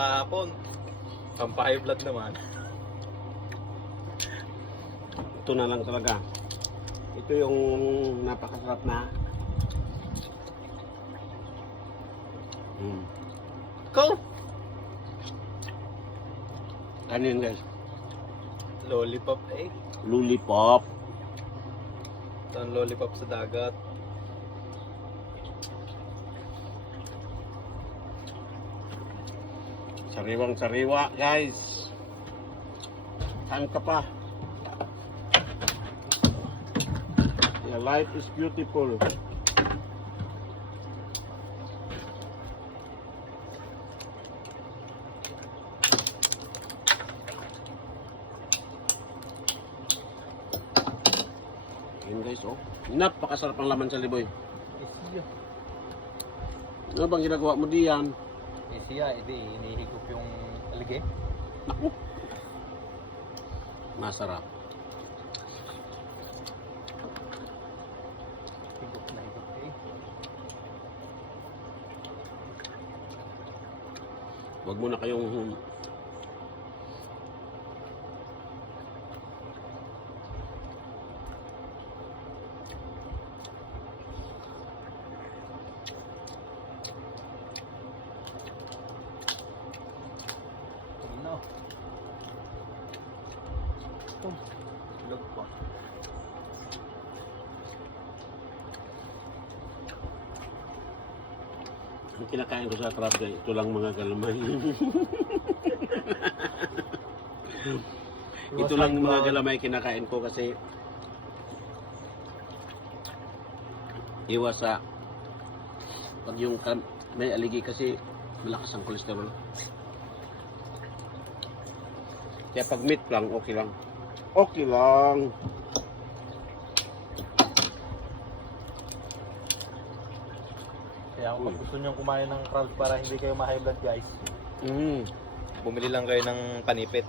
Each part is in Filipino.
Hapon, pampahay blood naman. Ito na lang talaga. Ito yung napakasarap na. Go! Ano yun guys? Lollipop eh. Lollipop. Ito ang lollipop sa dagat. Sariwang sariwa guys. Saan ka pa? Yeah, life is beautiful. Yun guys, oh. Napakasarap ang laman sa liboy. Isiya. Ano bang ginagawa mo diyan? Isiya, hindi. Inihigop yung alige. Naku. Masarap. Higop na higop eh. Huwag mo na kayong No. Log pa. ang kinakain ko sa crab guys, ito lang mga galamay. Ito lang mga galamay kinakain ko kasi iwas sa pag yung may aligi kasi malakas ang kolesterol. Kaya pag meat lang, okay lang. Okay lang. Kaya kung gusto nyo kumain ng crab para hindi kayo ma-high blood guys, bumili lang kayo ng panipit.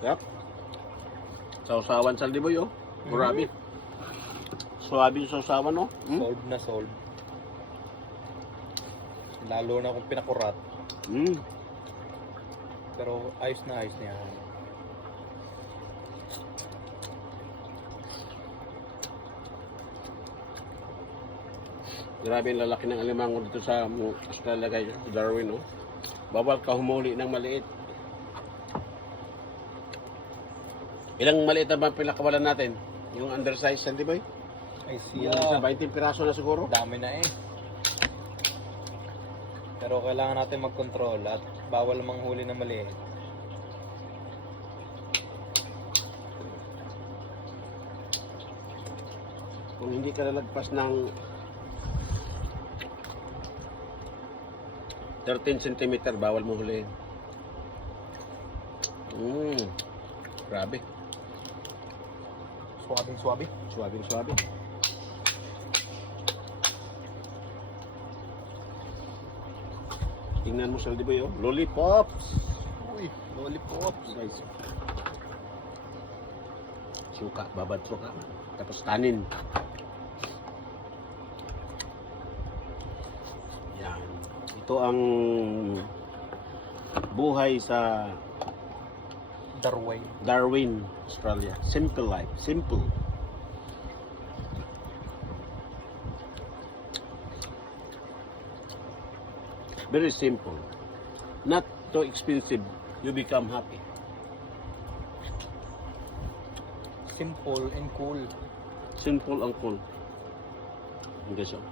Yep. Sausawan sa liboy oh. Grabe. Suwabe yung sausawan oh. Solve na solve. Lalo na kung pinakurat. Pero ayos na yan. Grabe yung lalaki ng alimango dito sa Australia guys, Darwin oh. Bawal ka humuli ng maliit. Ilang maliit na ba pinakawalan natin? Yung undersize sa liboy? Ay Yung siya. sa 20 piraso na siguro? Dami na eh. Pero kailangan natin mag-control at bawal manghuli na maliit. Kung hindi ka lalagpas ng 13 cm, bawal mo huliin. Grabe. Suwabing-suwabi. Suwabing-suwabe. Tingnan mo sa liboy oh. Lollipops. Uy, lollipops. Guys. Suka, babad suka. Tapos tanin. Yan. Ito ang buhay sa Darwin, Australia. Simple life. Simple. Very simple. Not too expensive. You become happy. Simple and cool. Simple and cool. Ang guys oh.